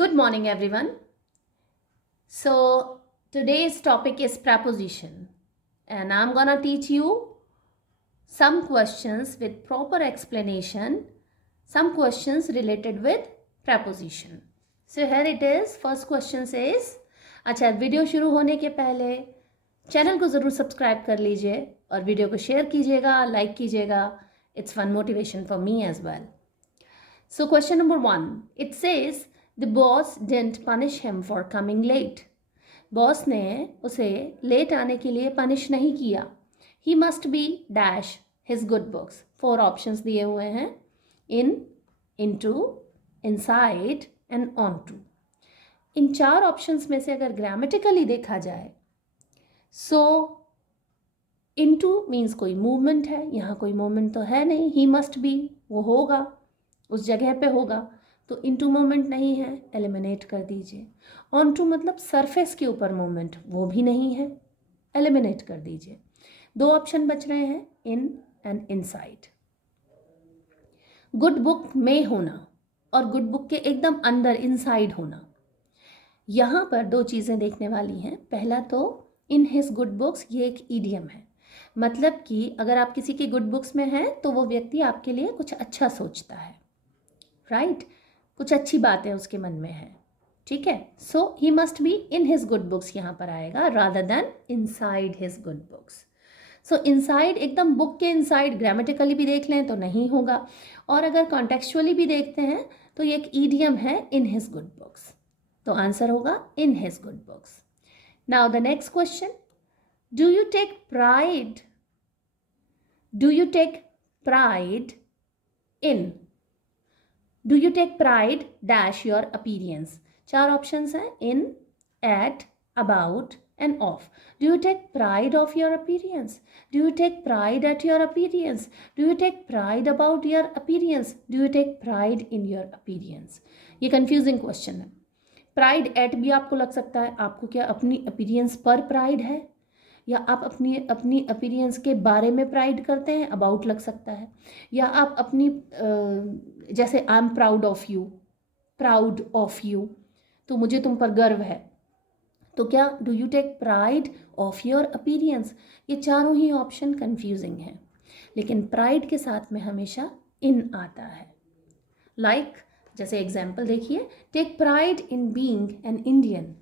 Good morning, everyone. So, today's topic is preposition, and I'm gonna teach you some questions with proper explanation, some questions related with preposition. So, here it is. First question says, अच्छा video शुरू होने के पहले channel को ज़रूर subscribe कर लीजिए और वीडियो को शेयर कीजिएगा, लाइक कीजिएगा. It's fun motivation for me as well. So question number 1, it says the boss didn't punish him for coming late. Boss ने उसे लेट आने के लिए पनिश नहीं किया. He must be dash his good books. 4 options दिए हुए हैं, in, into, inside and onto. In 4 options में से अगर ग्रामेटिकली देखा जाए, सो into मीन्स कोई मूवमेंट है. यहाँ कोई मूवमेंट तो है नहीं. He must be, वो होगा, उस जगह पे होगा, तो इनटू मोमेंट नहीं है, एलिमिनेट कर दीजिए. ऑन टू मतलब सरफेस के ऊपर मोमेंट, वो भी नहीं है, एलिमिनेट कर दीजिए. 2 ऑप्शन बच रहे हैं, in and inside. Good book में होना और गुड बुक के एकदम अंदर इनसाइड होना. यहाँ पर 2 चीज़ें देखने वाली हैं. पहला तो इन हिज गुड बुक्स, ये एक ईडियम है. मतलब कि अगर आप किसी की गुड बुक्स में हैं तो वो व्यक्ति आपके लिए कुछ अच्छा सोचता है, राइट? कुछ अच्छी बातें उसके मन में है, ठीक है. So he must be in his good books यहाँ पर आएगा, rather than inside his good books. So inside एकदम बुक के इनसाइड ग्रामेटिकली भी देख लें तो नहीं होगा, और अगर कॉन्टेक्चुअली भी देखते हैं तो ये एक ईडियम है, इन हिज गुड बुक्स. तो आंसर होगा in his good books. Now the next question, do you take pride in, do you take pride dash your appearance. 4 options हैं, in, at, about and of. Do you take pride of your appearance, do you take pride at your appearance, do you take pride about your appearance, do you take pride in your appearance. ये confusing question है. Pride eight भी आपको लग सकता है, आपको क्या अपनी अपीरियंस पर प्राइड है, या आप अपनी अपीरियंस के बारे में प्राइड करते हैं, अबाउट लग सकता है. या आप अपनी जैसे I am proud of you, तो मुझे तुम पर गर्व है. तो क्या do you take pride of your appearance. ये चारों ही ऑप्शन कंफ्यूजिंग हैं, लेकिन प्राइड के साथ में हमेशा इन आता है. लाइक जैसे एग्जाम्पल देखिए, take pride in being an Indian.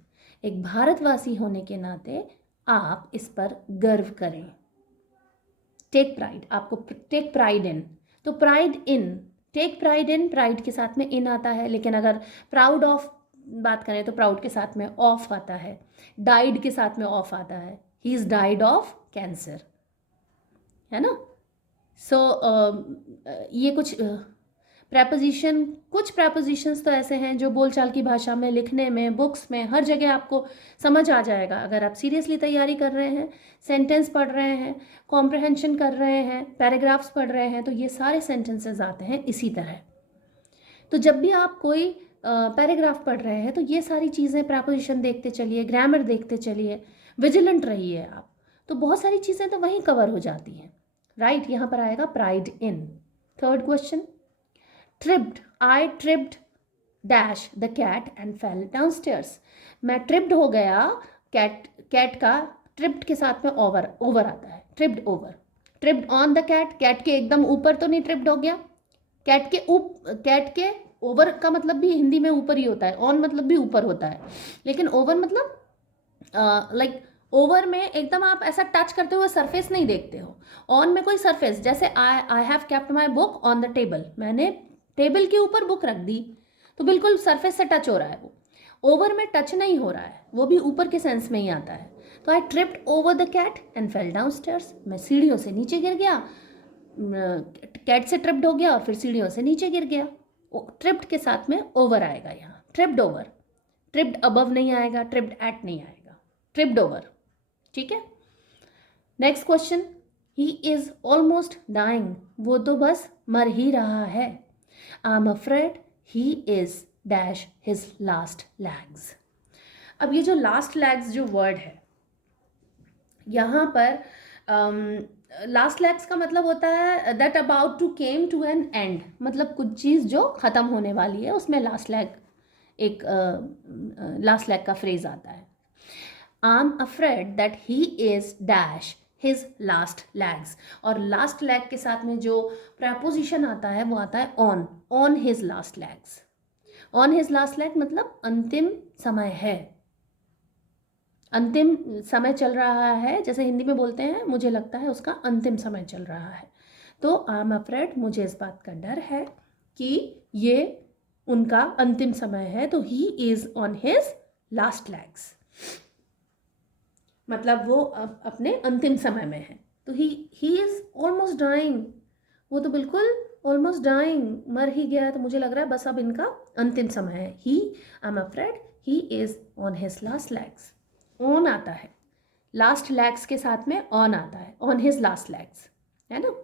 एक भारतवासी होने के नाते आप इस पर गर्व करें. टेक प्राइड, आपको टेक प्राइड इन, तो pride in, take pride in, pride के साथ में इन आता है. लेकिन अगर प्राउड ऑफ बात करें तो प्राउड के साथ में ऑफ आता है, डाइड के साथ में ऑफ आता है. He is died of cancer, है ना. सो ये कुछ प्रेपोजिशन, कुछ प्रेपोजिशंस तो ऐसे हैं जो बोलचाल की भाषा में, लिखने में, बुक्स में, हर जगह आपको समझ आ जाएगा. अगर आप सीरियसली तैयारी कर रहे हैं, सेंटेंस पढ़ रहे हैं, कॉम्प्रहेंशन कर रहे हैं, पैराग्राफ्स पढ़ रहे हैं, तो ये सारे सेंटेंसेस आते हैं इसी तरह. तो जब भी आप कोई पैराग्राफ पढ़ रहे हैं तो ये सारी चीज़ें, प्रेपोजिशन देखते चलिए, ग्रामर देखते चलिए, विजिलेंट रहिए आप, तो बहुत सारी चीज़ें तो वहीं कवर हो जाती हैं, राइट. यहाँ पर आएगा pride in. Third question, tripped, I tripped dash the cat and fell downstairs. मैं ट्रिप्ड हो गया, कैट का ट्रिप्ड के साथ में ओवर आता है, tripped over. Tripped on the cat, cat के एकदम ऊपर तो नहीं ट्रिप्ड हो गया. कैट के ओवर का मतलब भी हिंदी में ऊपर ही होता है, ऑन मतलब भी ऊपर होता है, लेकिन ओवर मतलब लाइक ओवर में एकदम आप ऐसा टच करते हुए सरफेस नहीं देखते हो. ऑन में कोई सरफेस, जैसे I have kept my book on the table, मैंने टेबल के ऊपर बुक रख दी, तो बिल्कुल सरफेस से टच हो रहा है. वो ओवर में टच नहीं हो रहा है, वो भी ऊपर के सेंस में ही आता है. तो I tripped over the cat and fell down stairs. मैं सीढ़ियों से नीचे गिर गया, कैट से ट्रिप्ड हो गया और फिर सीढ़ियों से नीचे गिर गया. ट्रिप्ड के साथ में ओवर आएगा यहाँ, ट्रिप्ड ओवर. ट्रिप्ड अबव नहीं आएगा, ट्रिप्ड एट नहीं आएगा, ट्रिप्ड ओवर, ठीक है. Next question, he is almost dying. वो तो बस मर ही रहा है. I am afraid he is dash his last legs. अब ये जो लास्ट लैग्स जो वर्ड है, यहाँ पर लास्ट लैग्स का मतलब होता है that about to came to an end, मतलब कुछ चीज़ जो ख़त्म होने वाली है उसमें लास्ट लैग एक लास्ट लैग का फ्रेज आता है। I am afraid that he is dash his last legs, और लास्ट लैग के साथ में जो प्रपोजिशन आता है वो आता है on his last legs. On his last leg मतलब अंतिम समय है, अंतिम समय चल रहा है, जैसे हिंदी में बोलते हैं मुझे लगता है उसका अंतिम समय चल रहा है। तो आई एम अफ्रेड, मुझे इस बात का डर है कि ये उनका अंतिम समय है, तो he is on his last legs, मतलब वो अपने अंतिम समय में है। तो ही इज ऑलमोस्ट डाइंग, वो तो बिल्कुल ऑलमोस्ट डाइंग, मर ही गया है, तो मुझे लग रहा है बस अब इनका अंतिम समय है। He, I am afraid he is on his last legs. On आता है, लास्ट लैग्स के साथ में ऑन आता है, ऑन हिज लास्ट लैग्स, है ना।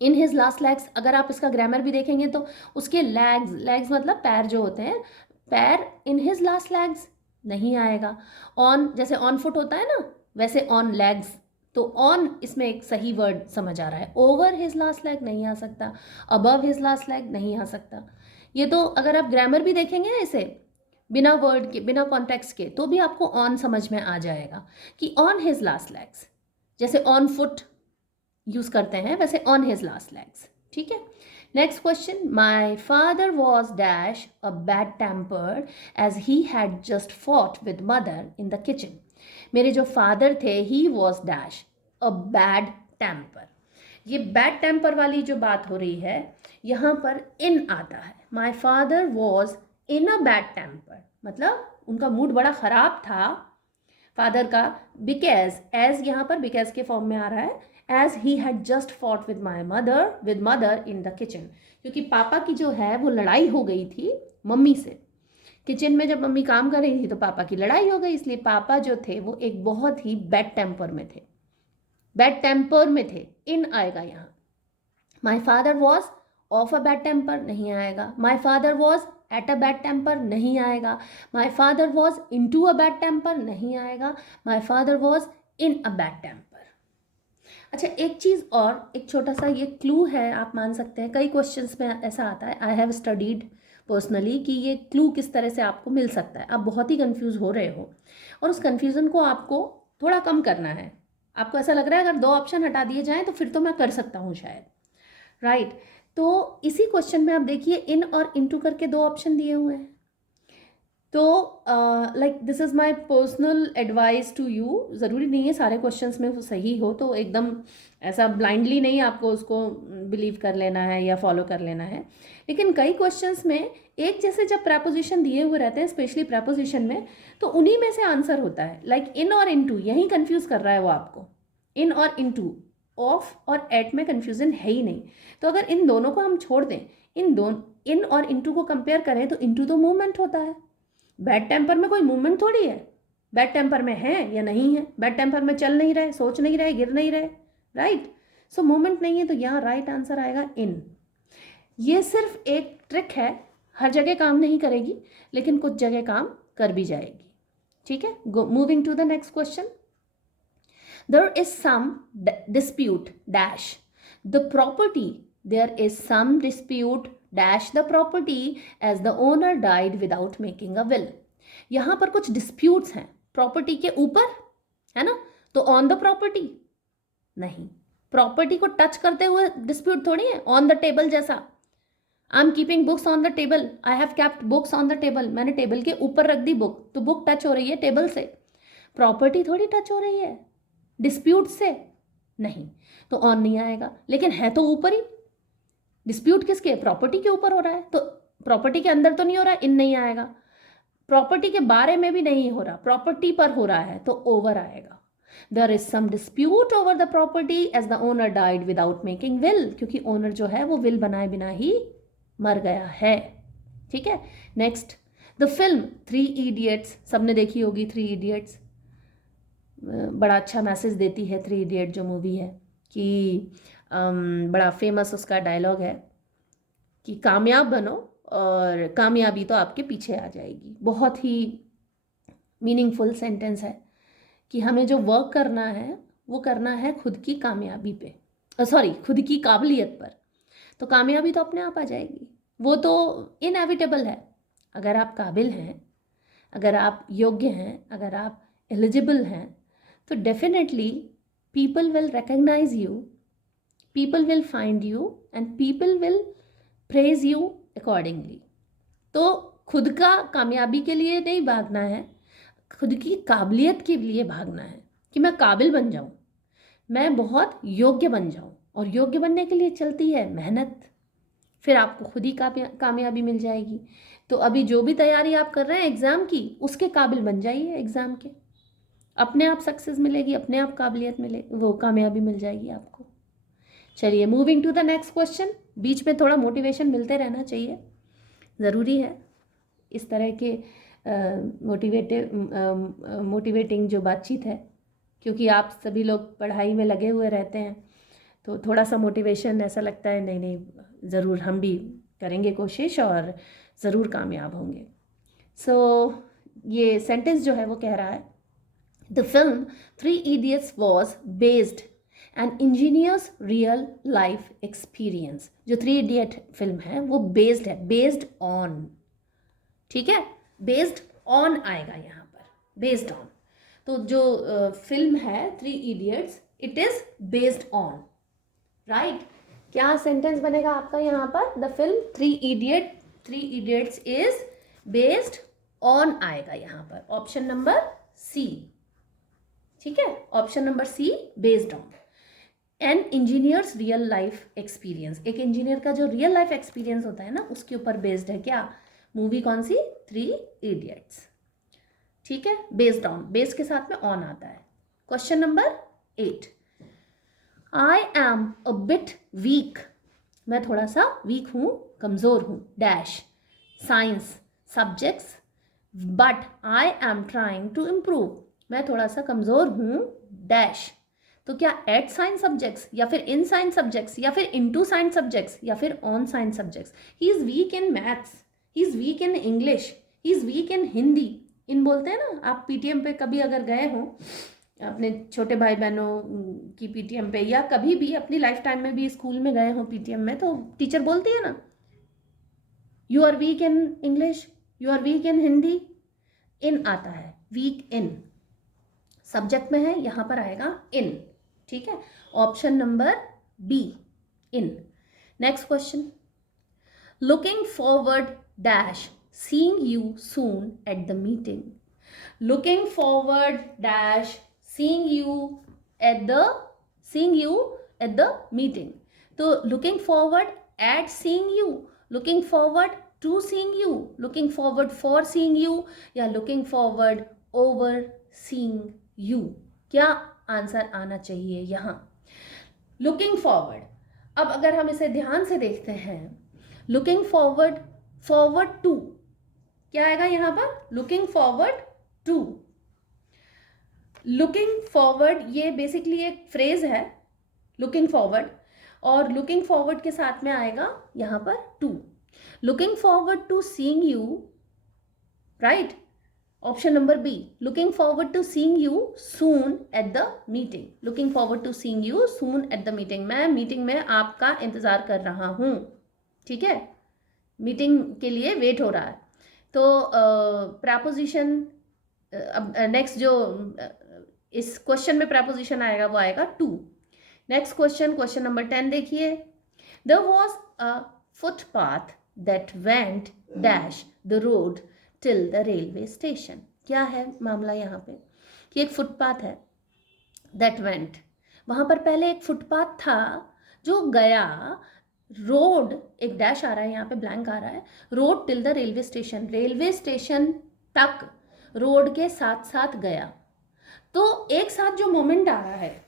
इन हिज लास्ट लैग्स, अगर आप इसका ग्रामर भी देखेंगे तो उसके लैग्स मतलब पैर जो होते हैं, पैर इन हिज लास्ट लैग्स नहीं आएगा। ऑन, जैसे ऑन फुट होता है ना, वैसे ऑन लैग्स, तो ऑन इसमें एक सही वर्ड समझ आ रहा है। ओवर हिज लास्ट लैग नहीं आ सकता, अबव हिज लास्ट लैग नहीं आ सकता। ये तो अगर आप ग्रामर भी देखेंगे ना इसे, बिना वर्ड के, बिना कॉन्टेक्स्ट के, तो भी आपको ऑन समझ में आ जाएगा कि ऑन हिज लास्ट लैग्स। जैसे ऑन फुट यूज करते हैं वैसे ऑन हिज लास्ट लैग्स, ठीक है। Next question, my father was dash a bad tempered as he had just fought with mother in the kitchen. मेरे जो फादर थे, he was dash a bad temper. ये bad temper वाली जो बात हो रही है यहाँ पर इन आता है। My father was in a bad temper, मतलब उनका मूड बड़ा ख़राब था फादर का, बिकॉज, एज यहाँ पर बिकॉज के फॉर्म में आ रहा है, as he had just fought with mother in the kitchen, क्योंकि पापा की जो है वो लड़ाई हो गई थी मम्मी से। किचन में जब मम्मी काम कर रही थी तो पापा की लड़ाई हो गई, इसलिए पापा जो थे वो एक बहुत ही बैड टेम्पर में थे, बैड टेम्पर में थे, इन आएगा यहाँ। My father was of a bad temper नहीं आएगा, my father was at a bad temper नहीं आएगा, my father was into a bad temper नहीं आएगा, my father was in a bad temper. अच्छा, एक चीज़ और, एक छोटा सा ये क्लू है, आप मान सकते हैं कई क्वेश्चंस में ऐसा आता है, आई हैव स्टडीड पर्सनली, कि ये क्लू किस तरह से आपको मिल सकता है। आप बहुत ही कंफ्यूज हो रहे हो और उस कन्फ्यूज़न को आपको थोड़ा कम करना है। आपको ऐसा लग रहा है अगर 2 ऑप्शन हटा दिए जाएँ तो फिर तो मैं कर सकता हूँ शायद, राइट। तो इसी क्वेश्चन में आप देखिए इन और इनटू करके 2 ऑप्शन दिए हुए हैं। तो like this is my personal advice to you. ज़रूरी नहीं है सारे क्वेश्चंस में वो सही हो, तो एकदम ऐसा ब्लाइंडली नहीं आपको उसको बिलीव कर लेना है या फॉलो कर लेना है। लेकिन कई क्वेश्चंस में एक जैसे जब प्रपोजिशन दिए हुए रहते हैं, स्पेशली प्रपोजिशन में, तो उन्हीं में से आंसर होता है। लाइक इन और इनटू, यही कन्फ्यूज़ कर रहा है वो आपको। इन और इनटू, ऑफ और एट में कन्फ्यूज़न है ही नहीं। तो अगर इन दोनों को हम छोड़ दें, इन और इनटू को कंपेयर करें, तो इनटू तो मूवमेंट होता है, बैड टेम्पर में कोई मूवमेंट थोड़ी है। बैड टेम्पर में है या नहीं है, बैड टेम्पर में चल नहीं रहे, सोच नहीं रहे, गिर नहीं रहे, राइट। सो मूवमेंट नहीं है, तो यहाँ राइट आंसर आएगा इन। ये सिर्फ एक ट्रिक है, हर जगह काम नहीं करेगी, लेकिन कुछ जगह काम कर भी जाएगी, ठीक है। Moving to the next question, there is some dispute dash the property, there is some dispute dash the property as the owner died without making a will. यहाँ पर कुछ डिस्प्यूट्स हैं प्रॉपर्टी के ऊपर, है ना, तो ऑन द प्रॉपर्टी नहीं, प्रॉपर्टी को टच करते हुए डिस्प्यूट थोड़ी है। ऑन द टेबल जैसा, I am keeping books on the table, I have kept books on the table, मैंने टेबल के ऊपर रख दी बुक, तो बुक टच हो रही है टेबल से, प्रॉपर्टी थोड़ी टच हो रही है डिस्प्यूट से, नहीं, तो ऑन नहीं आएगा। लेकिन है तो ऊपर ही, डिस्प्यूट किसके, प्रॉपर्टी के ऊपर हो रहा है, तो प्रॉपर्टी के अंदर तो नहीं हो रहा है, इन नहीं आएगा। प्रॉपर्टी के बारे में भी नहीं हो रहा, प्रॉपर्टी पर हो रहा है, तो ओवर आएगा। There is some dispute over the property as the owner died without making will, क्योंकि ओनर जो है वो विल बनाए बिना ही मर गया है, ठीक है। नेक्स्ट, द फिल्म 3 इडियट्स, सबने देखी होगी 3 इडियट्स, बड़ा अच्छा मैसेज देती है 3 इडियट जो मूवी है, कि बड़ा फेमस उसका डायलॉग है कि कामयाब बनो और कामयाबी तो आपके पीछे आ जाएगी। बहुत ही मीनिंगफुल सेंटेंस है कि हमें जो वर्क करना है वो करना है खुद की कामयाबी पे, सॉरी खुद की काबिलियत पर, तो कामयाबी तो अपने आप आ जाएगी, वो तो इनएविटेबल है। अगर आप काबिल हैं, अगर आप योग्य हैं, अगर आप एलिजिबल हैं, तो definitely people will recognise you, people will find you and people will praise you accordingly. तो खुद का कामयाबी के लिए नहीं भागना है, खुद की काबिलियत के लिए भागना है कि मैं काबिल बन जाऊं, मैं बहुत योग्य बन जाऊं। और योग्य बनने के लिए चलती है मेहनत, फिर आपको खुद ही कामयाबी मिल जाएगी। तो अभी जो भी तैयारी आप कर रहे हैं एग्ज़ाम की, उसके काबिल बन जाइए एग्ज़ाम के, अपने आप सक्सेस मिलेगी, अपने आप काबिलियत मिले, वो कामयाबी मिल जाएगी आपको। चलिए moving to the next question. बीच में थोड़ा मोटिवेशन मिलते रहना चाहिए, ज़रूरी है। इस तरह के मोटिवेटिंग जो बातचीत है, क्योंकि आप सभी लोग पढ़ाई में लगे हुए रहते हैं, तो थोड़ा सा मोटिवेशन ऐसा लगता है नहीं नहीं ज़रूर हम भी करेंगे कोशिश और ज़रूर कामयाब होंगे। सो ये सेंटेंस जो है वो कह रहा है, the film three idiots was based an engineers real life experience. जो थ्री इडियट फिल्म है वो बेस्ड है, बेस्ड ऑन, ठीक है, बेस्ड ऑन आएगा यहाँ पर, बेस्ड ऑन। तो जो फिल्म है three idiots, it is based on, right. क्या सेंटेंस बनेगा आपका यहाँ पर? The film three idiots is based on आएगा यहाँ पर, ऑप्शन नंबर सी, ठीक है, option number C, based on an engineers real life experience. एक इंजीनियर का जो रियल लाइफ एक्सपीरियंस होता है ना, उसके ऊपर बेस्ड है क्या मूवी? कौन सी? थ्री इडियट्स, ठीक है, बेस्ड ऑन, बेस्ड के साथ में ऑन आता है। Question number 8, I am a bit weak, मैं थोड़ा सा वीक हूँ, कमज़ोर हूँ, dash science subjects but I am trying to improve. मैं थोड़ा सा कमज़ोर हूँ, डैश। तो क्या एट साइंस सब्जेक्ट्स, या फिर इन साइंस सब्जेक्ट्स, या फिर इनटू साइंस सब्जेक्ट्स, या फिर on science subjects? He is weak in maths, he is weak in English, he is weak in Hindi. In बोलते हैं ना, आप पीटीएम पे कभी अगर गए हो अपने छोटे भाई बहनों की पीटीएम पे, या कभी भी अपनी लाइफ टाइम में भी स्कूल में गए हो पीटीएम में, तो टीचर बोलती है ना, you are weak in English, you are weak in Hindi, in आता है, वीक इन सब्जेक्ट में है, यहाँ पर आएगा इन, ठीक है, option number B, in. Next question, looking forward dash seeing you soon at the meeting. Looking forward dash seeing you at the meeting। तो looking forward at seeing you, looking forward to seeing you, looking forward for seeing you, या looking forward over seeing you, क्या answer आना चाहिए यहाँ? looking forward। अब अगर हम इसे ध्यान से देखते हैं, looking forward to क्या आएगा यहाँ पर? looking forward to, looking forward ये बेसिकली एक फ्रेज है, लुकिंग फॉरवर्ड, और लुकिंग फॉरवर्ड के साथ में आएगा यहाँ पर to. Looking forward to seeing you, right, option number B, looking forward to seeing you soon at the meeting. Looking forward to seeing you soon at the meeting, मैं meeting में आपका इंतजार कर रहा हूँ, ठीक है, मीटिंग के लिए वेट हो रहा है। तो प्रपोजिशन, अब नेक्स्ट जो इस क्वेश्चन में प्रपोजिशन आएगा वो आएगा to. Next question, question number 10 देखिए, there was a footpath that went dash the road till the railway station. क्या है मामला यहाँ पे कि एक फुटपाथ है, दैट वेंट, वहाँ पर पहले एक फुटपाथ था जो गया, रोड एक डैश आ रहा है यहाँ पे, ब्लैंक आ रहा है, road till the railway station, railway station तक रोड के साथ साथ गया। तो एक साथ जो मोमेंट आ रहा है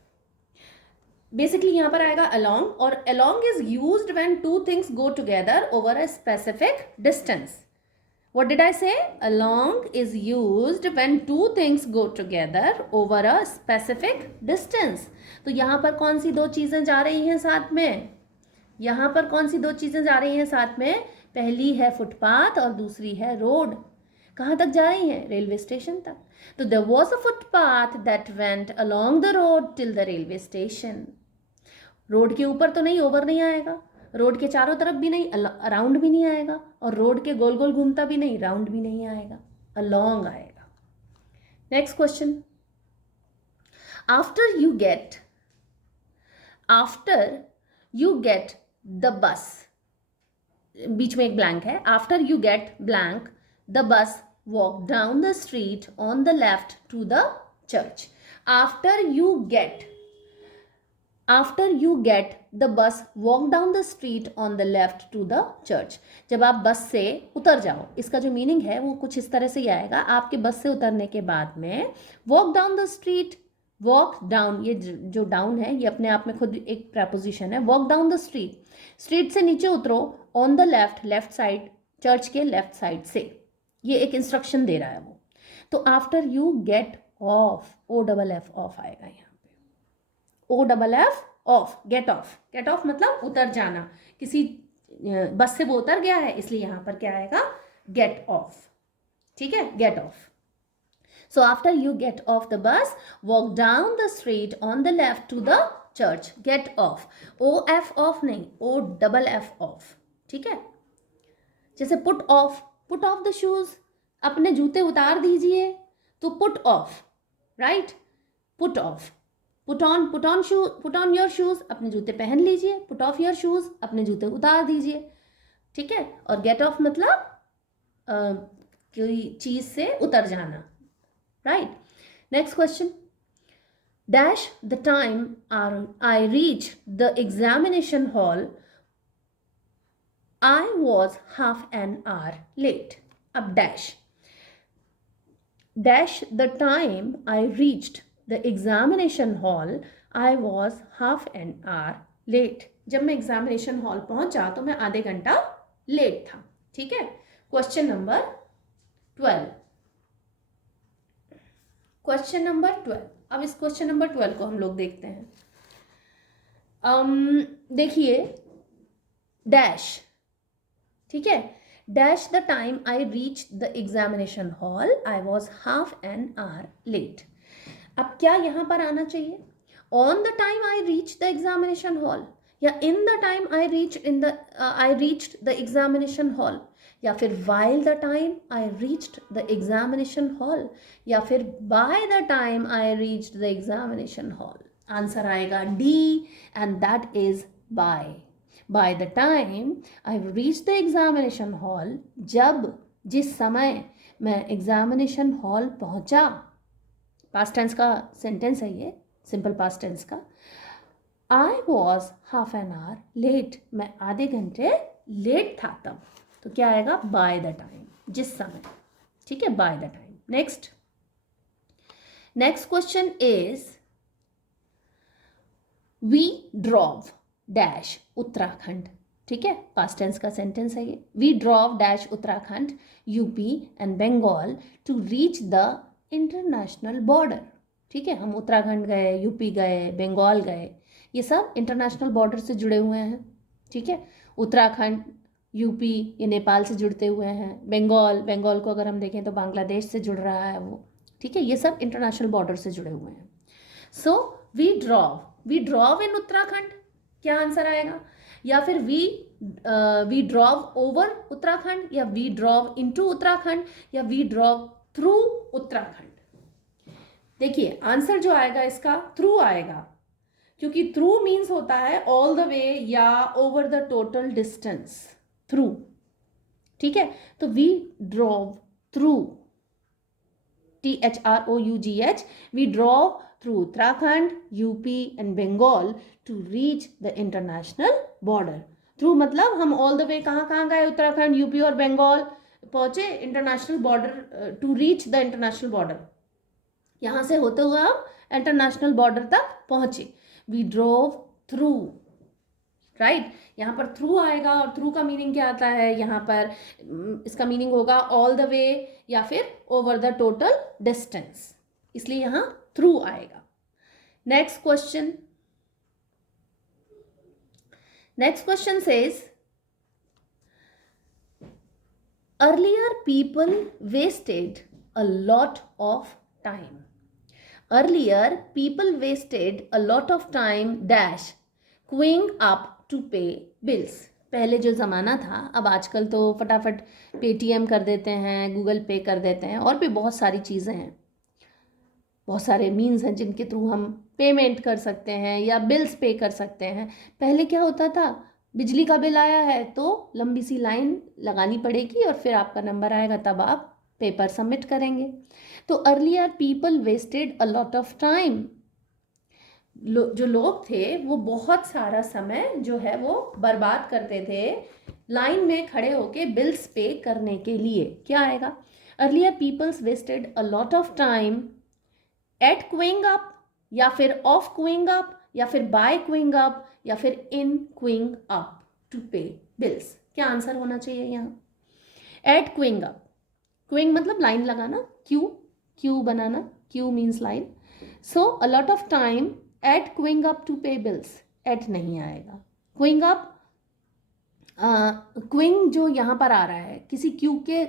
बेसिकली यहाँ पर आएगा along, और along is used when two things go together over a specific distance। What did I say? Along is used when two things go together over a specific distance। तो यहाँ पर कौन सी दो चीज़ें जा रही हैं साथ में? यहाँ पर कौन सी दो चीज़ें जा रही हैं साथ में? पहली है फुटपाथ और दूसरी है रोड। कहाँ तक जा रही हैं? रेलवे स्टेशन तक। तो there was a footpath that went along the road till the railway station। Road के ऊपर तो नहीं, ओवर नहीं आएगा, रोड के चारों तरफ भी नहीं, अराउंड भी नहीं आएगा, और रोड के गोल गोल घूमता भी नहीं, राउंड भी नहीं आएगा, अलोंग आएगा। Next question, after you get the bus, बीच में एक ब्लैंक है, after you get blank the bus walk down the street on the left to the church. After you get the bus walk down the street on the left to the church. जब आप बस से उतर जाओ, इसका जो meaning है वो कुछ इस तरह से ही आएगा, आपके बस से उतरने के बाद में walk down the street, walk down, ये जो डाउन है ये अपने आप में खुद एक प्रपोजिशन है, walk down the street, street से नीचे उतरो, on the left, left side, church के लेफ्ट साइड से, ये एक इंस्ट्रक्शन दे रहा है वो। तो after you get off, O double F off आएगा यहाँ पे, O double F off, get off, get off मतलब उतर जाना, किसी बस से वो उतर गया है इसलिए यहाँ पर क्या आएगा, गेट ऑफ, ठीक है, get off. So after you get off the bus, walk down the street on the left to the church. Get off. O F off नहीं, O double F off. ठीक है, जैसे put off the shoes, अपने जूते उतार दीजिए, तो put off, right? Put off. Put on your shoes, अपने जूते पहन लीजिए, put off your shoes, अपने जूते उतार दीजिए, ठीक है। और get off मतलब कोई चीज से उतर जाना, right? Next question, dash the time I reached the examination hall, I was half an hour late. अब dash the time I reached the examination hall, I was half an hour late. जब मैं examination hall पहुंचा तो मैं आधे घंटा late था, ठीक है। क्वेश्चन नंबर 12, क्वेश्चन नंबर 12, अब इस क्वेश्चन नंबर 12 को हम लोग देखते हैं। देखिए, डैश, ठीक है, dash the time I reach the examination hall, I was half an hour late. अब क्या यहाँ पर आना चाहिए, on the time I reach the examination hall, या in the time I reached the examination hall, या फिर while the time I reached the examination hall, या फिर by the time I reached the examination hall। Answer आएगा D, and that is by। By the time I reached the examination hall, जिस समय मैं examination hall पहुंचा, past tense का sentence है ये, सिंपल पास्ट टेंस का, I was half an hour late, मैं आधे घंटे लेट था तब, तो क्या आएगा, बाय द टाइम, जिस समय, ठीक है, by the time. Next question is, we drove dash Uttarakhand, ठीक है, पास्ट टेंस का सेंटेंस है ये, we drove dash Uttarakhand, UP and Bengal to reach the international border, ठीक है, हम उत्तराखंड गए, यूपी गए, बंगाल गए, ये सब इंटरनेशनल बॉर्डर से जुड़े हुए हैं, ठीक है। उत्तराखंड, यूपी, ये नेपाल से जुड़ते हुए हैं, बंगाल को अगर हम देखें तो बांग्लादेश से जुड़ रहा है वो, ठीक है, ये सब इंटरनेशनल बॉर्डर से जुड़े हुए हैं। सो वी ड्रॉव इन उत्तराखंड, क्या आंसर आएगा, या फिर वी ड्रॉव ओवर उत्तराखंड, या वी ड्रॉव इनटू उत्तराखंड, या वी ड्रॉव थ्रू उत्तराखंड। देखिए आंसर जो आएगा इसका थ्रू आएगा, क्योंकि थ्रू मीन्स होता है ऑल द वे या over the total distance, through, ठीक है। तो we drove through, THROUGH, we drove through Uttarakhand, UP and Bengal to reach the international border. Through मतलब हम ऑल द वे कहाँ गए, उत्तराखंड, यूपी और बंगाल पहुंचे international border, to reach the international border, यहाँ से होते हुए हम इंटरनेशनल बॉर्डर तक पहुंचे, वी ड्रोव थ्रू, राइट। यहाँ पर थ्रू आएगा, और थ्रू का मीनिंग क्या आता है, यहाँ पर इसका मीनिंग होगा ऑल द वे या फिर ओवर द टोटल डिस्टेंस, इसलिए यहाँ थ्रू आएगा। Next question says, earlier people wasted a lot of time. Earlier people wasted a lot of time dash queuing up to pay bills. पहले जो ज़माना था, अब आजकल तो फटाफट पेटीएम कर देते हैं, गूगल पे कर देते हैं, और भी बहुत सारी चीज़ें हैं, बहुत सारे मीन्स हैं जिनके थ्रू हम पेमेंट कर सकते हैं या बिल्स पे कर सकते हैं। पहले क्या होता था, बिजली का बिल आया है तो लंबी सी लाइन लगानी पड़ेगी और फिर आपका नंबर आएगा, तब आप पेपर सबमिट करेंगे। तो earlier people wasted a lot of time, जो लोग थे वो बहुत सारा समय जो है वो बर्बाद करते थे लाइन में खड़े होके बिल्स पे करने के लिए। क्या आएगा, earlier peoples wasted a lot of time at queuing up, या फिर ऑफ क्विंग अप, या फिर बाय क्विंग अप, या फिर in queuing up to pay bills. क्या आंसर होना चाहिए यहाँ, एट क्विंग अप। क्विंग मतलब लाइन लगाना, क्यू बनाना, queue means line. So a lot of time at queuing up to pay bills, at नहीं आएगा। क्विंग अप, क्विंग जो यहाँ पर आ रहा है किसी क्यू के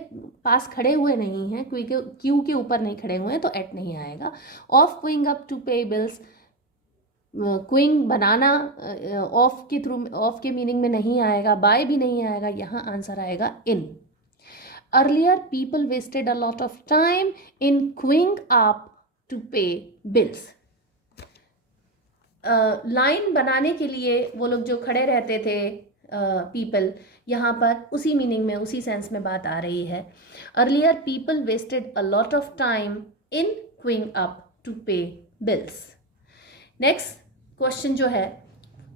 पास खड़े हुए नहीं हैं, क्यू के ऊपर नहीं खड़े हुए हैं, तो एट नहीं आएगा। Of queuing up to pay bills, queuing बनाना ऑफ के थ्रू, ऑफ के मीनिंग में नहीं आएगा, बाय भी नहीं आएगा, यहाँ आंसर आएगा in. Earlier people wasted a lot of time in queuing up to pay bills. Line बनाने के लिए वो लोग जो खड़े रहते थे पीपल, यहाँ पर उसी मीनिंग में, उसी सेंस में बात आ रही है। Earlier people wasted a lot of time in queuing up to pay bills. Next question जो है,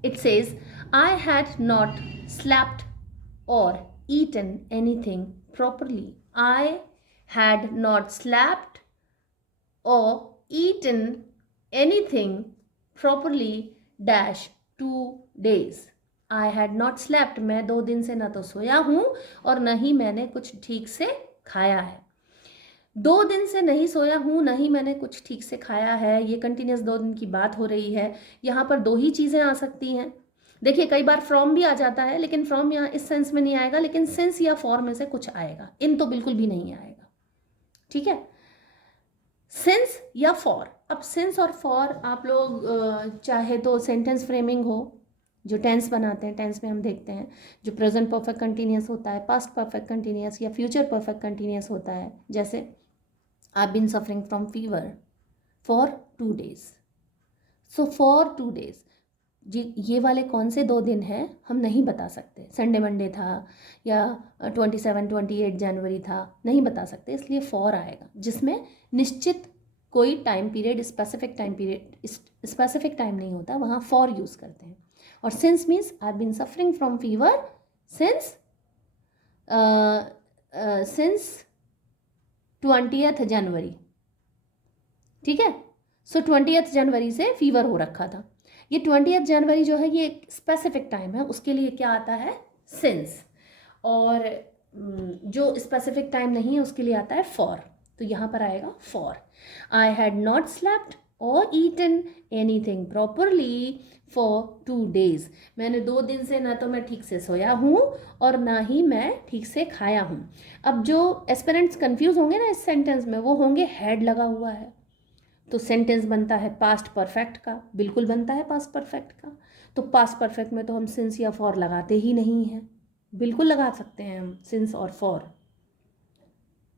it says I had not slept और eaten anything properly. I had not slept और eaten anything properly dash 2 days. I had not slept, मैं 2 दिन से ना तो सोया हूँ और न ही मैंने कुछ ठीक से खाया है। 2 दिन से नहीं सोया हूँ, न ही मैंने कुछ ठीक से खाया है, ये कंटिन्यूस 2 दिन की बात हो रही है। यहाँ पर 2 ही चीज़ें आ सकती हैं। देखिए कई बार फ्रॉम भी आ जाता है, लेकिन फ्रॉम यहाँ इस सेंस में नहीं आएगा, लेकिन सिंस या फॉर में से कुछ आएगा, इन तो बिल्कुल भी नहीं आएगा। ठीक है, सिंस या फॉर। अब सिंस और फॉर आप लोग चाहे तो सेंटेंस फ्रेमिंग हो, जो टेंस बनाते हैं, टेंस में हम देखते हैं जो प्रेजेंट परफेक्ट कंटिन्यूस होता है, पास्ट परफेक्ट कंटिन्यूस या फ्यूचर परफेक्ट कंटिन्यूस होता है। जैसे I been suffering from fever for 2 days। So for 2 days, जी ये वाले कौन से 2 दिन हैं हम नहीं बता सकते, संडे मंडे था या 27-28 जनवरी था, नहीं बता सकते, इसलिए फॉर आएगा जिसमें निश्चित कोई टाइम पीरियड, स्पेसिफिक टाइम नहीं होता, वहाँ फॉर यूज़ करते हैं। और since means I been suffering from fever since 20th January. ठीक है, सो 20th जनवरी से फीवर हो रखा था। ये 20th जनवरी जो है ये एक स्पेसिफिक टाइम है, उसके लिए क्या आता है, सिंस। और जो स्पेसिफिक टाइम नहीं है उसके लिए आता है फॉर, तो यहाँ पर आएगा for. I had not slept और eaten anything properly for 2 days। मैंने 2 दिन से ना तो मैं ठीक से सोया हूँ और ना ही मैं ठीक से खाया हूँ। अब जो एस्पिरेंट्स कंफ्यूज होंगे ना इस सेंटेंस में, वो होंगे हैड लगा हुआ है, तो सेंटेंस बनता है पास्ट परफेक्ट का, बिल्कुल बनता है पास्ट परफेक्ट का। तो पास्ट परफेक्ट में तो हम सिंस या फॉर लगाते ही नहीं हैं, बिल्कुल लगा सकते हैं हम सिंस और फॉर,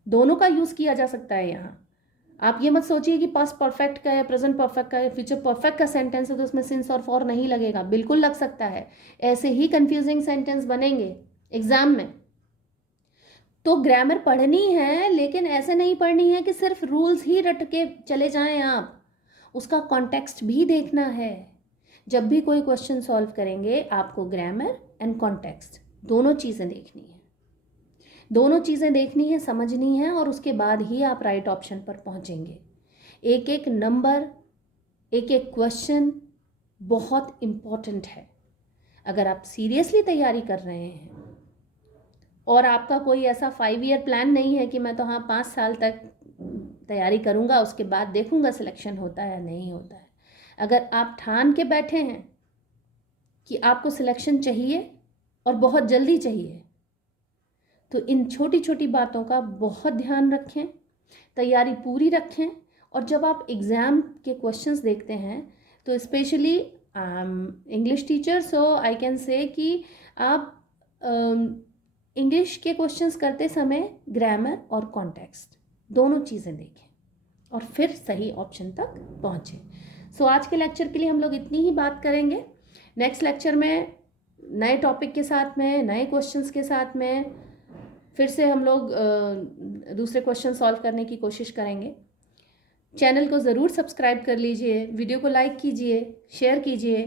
दोनों का यूज़ किया जा सकता है यहाँ। आप ये मत सोचिए कि पास्ट परफेक्ट का या प्रेजेंट परफेक्ट का या फ्यूचर परफेक्ट का सेंटेंस है तो उसमें सिंस और फॉर नहीं लगेगा, बिल्कुल लग सकता है। ऐसे ही कंफ्यूजिंग सेंटेंस बनेंगे एग्जाम में। तो ग्रामर पढ़नी है, लेकिन ऐसे नहीं पढ़नी है कि सिर्फ रूल्स ही रट के चले जाएं आप, उसका कॉन्टेक्स्ट भी देखना है। जब भी कोई क्वेश्चन सॉल्व करेंगे आपको ग्रामर एंड कॉन्टेक्स्ट दोनों चीज़ें देखनी है, दोनों चीज़ें देखनी है, समझनी है, और उसके बाद ही आप राइट ऑप्शन पर पहुंचेंगे। एक एक नंबर, एक एक क्वेश्चन बहुत इम्पॉर्टेंट है। अगर आप सीरियसली तैयारी कर रहे हैं और आपका कोई ऐसा 5 year प्लान नहीं है कि मैं तो हाँ 5 साल तक तैयारी करूँगा उसके बाद देखूँगा सिलेक्शन होता है या नहीं होता है, अगर आप ठान के बैठे हैं कि आपको सिलेक्शन चाहिए और बहुत जल्दी चाहिए, तो इन छोटी छोटी बातों का बहुत ध्यान रखें, तैयारी पूरी रखें। और जब आप एग्ज़ाम के क्वेश्चंस देखते हैं तो specially English teacher, so I can say कि आप इंग्लिश के क्वेश्चंस करते समय ग्रामर और कॉन्टेक्स्ट दोनों चीज़ें देखें और फिर सही ऑप्शन तक पहुँचें। सो आज के लेक्चर के लिए हम लोग इतनी ही बात करेंगे। नेक्स्ट लेक्चर में नए टॉपिक के साथ में, नए क्वेश्चंस के साथ में फिर से हम लोग दूसरे क्वेश्चन सॉल्व करने की कोशिश करेंगे। चैनल को ज़रूर सब्सक्राइब कर लीजिए, वीडियो को लाइक कीजिए, शेयर कीजिए।